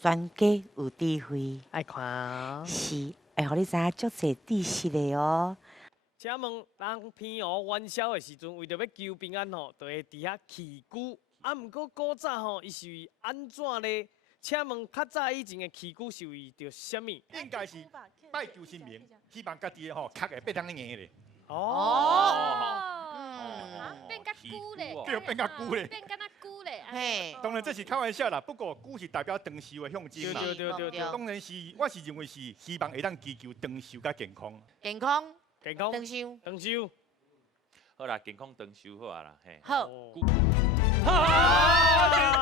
专家有智慧，爱看。是会互你知影足侪知识的哦。请问，人偏湖元宵的时阵，为着要求平安吼，就会伫遐祈鼓。啊，毋过古早吼，伊是为安怎呢？请问较早以前的祈鼓是为着什么？应该是拜求神明，希望家己的吼壳会变当硬咧。变甲久咧，对，变较久咧。变甲那久咧。嘿，当然这是开玩笑啦，不过久是代表长寿的象征嘛。对。当然是，我是认为是希望会当祈求长寿甲健康。健康，健康，长寿，长寿。好啦，健康长寿好啊啦，嘿。好，真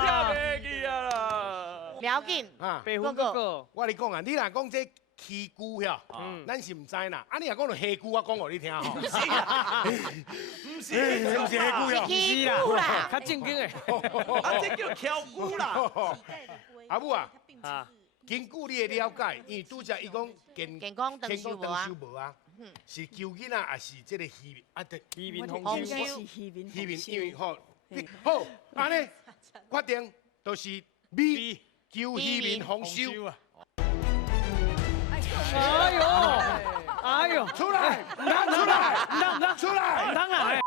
正袂记啊啦。不要紧，啊，白虎哥哥，我跟你讲啊，你若讲这起菇呀，咱是唔知啦。啊，你若讲到黑菇，我讲互你听吼。不是啦，不是黑菇呀，起菇啦，较正经的。啊，这叫挑骨啦。阿母啊，啊，根据你的了解，因为拄则伊讲健康长寿无啊？无啊？是求囡仔，还是这个喜啊？对，喜面红红烧。烧，喜面，因为吼，好，安尼决定就是米求喜面红烧啊！哎呦，出来，拿出来，出来，当然。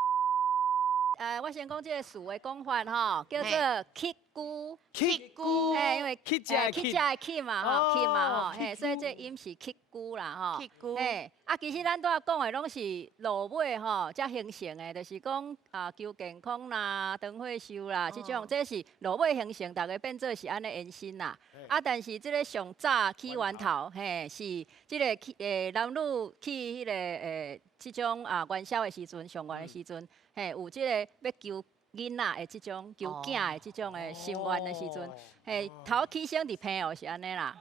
我先讲这个词的讲法吼，叫做乞菇。起菇，因为乞食的乞乞食的乞嘛吼，乞嘛吼，乞所以这音是乞菇啦吼。起菇，其实咱拄仔讲的拢是落尾吼，才形成的，就是讲求健康啦、长岁寿啦，这种这是落尾形成，大家变做是安尼延伸啦。但是这个上早起源头，是这个男女去迄个这种元宵的时阵，上元的时阵，有这个要求囡仔的这种求囝的这种的心愿的时阵，头起先伫平湖是安尼啦。